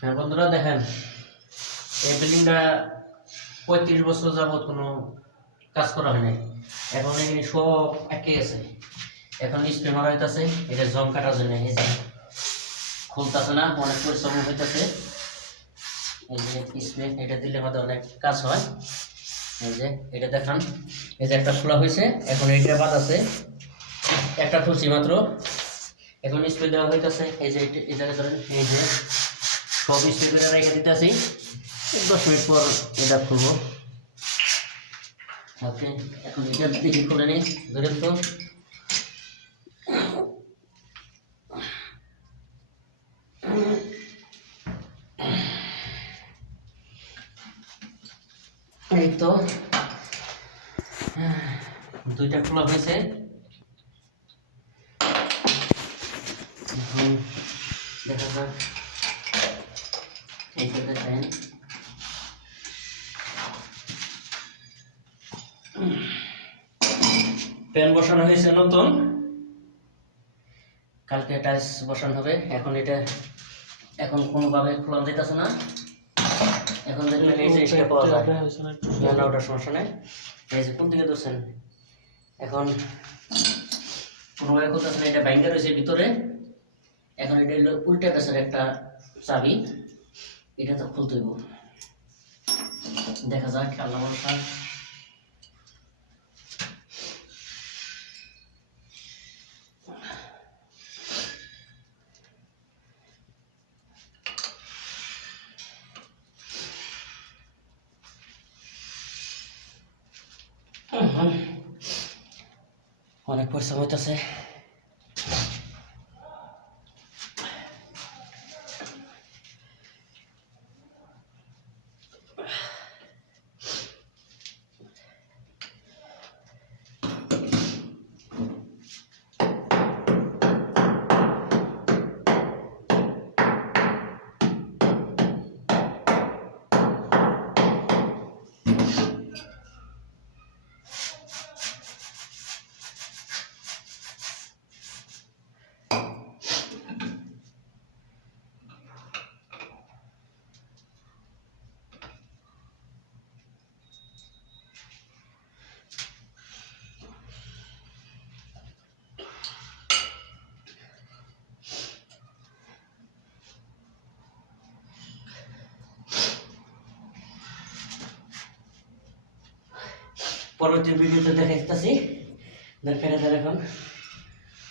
হ্যাঁ বন্ধুরা দেখেন, এই বিল্ডিংটা পঁয়ত্রিশ বছর যাবত কোনো কাজ করা হয় নাই এখন এখানে সব একে আছে। এখন স্প্রে মারা হইতাছে, এটা জং কাটার জন্য, এই যে খুলতাছে না, অনেক পরিশ্রম হইতাছে। এই যে স্প্রে এটা দিলে আমাদের অনেক কাজ হয়। এই যে, এটা দেখান। এই যে একটা খোলা হয়েছে এখন এইটা বাদ আছে। একটা খুলছি মাত্র। এখন স্প্রে দেওয়া হইতাছে, এই যে এই জায়গায় ধরেন, এই যে সব স্প্রে করে রেখে দিতে আসি দশ মিনিট পর এটা খুলবো। ওকে, এখন এটা দেখি খুলে নিই ধরেন তো। এই তো। দুইটা খোলা হয়েছে। দেখা যাক। প্যান বসানো হয়েছে নতুন। কালকে টাইলস বসানো হবে। এখন এটা এখন কোনোভাবে খোলা যেতেছে না। এখন দেখবেন এই যে এটা পাওয়া যায়। না না ওটা সমস্যা নেই। এই যে কোন দিকে ধরছেন? এখন কোনোভাবে করতেছেন এটা ব্যাঙ্গে রয়েছে ভিতরে। এখন এটা হলো উল্টে গেছে একটা চাবি। এটা তো খুলতে হইব দেখা যাক আল্লাহ ভরসা। অনেক পরিশ্রম হইতেছে। পরবর্তী ভিডিওতে দেখাইতেছি। দেখ ফেলে এখন।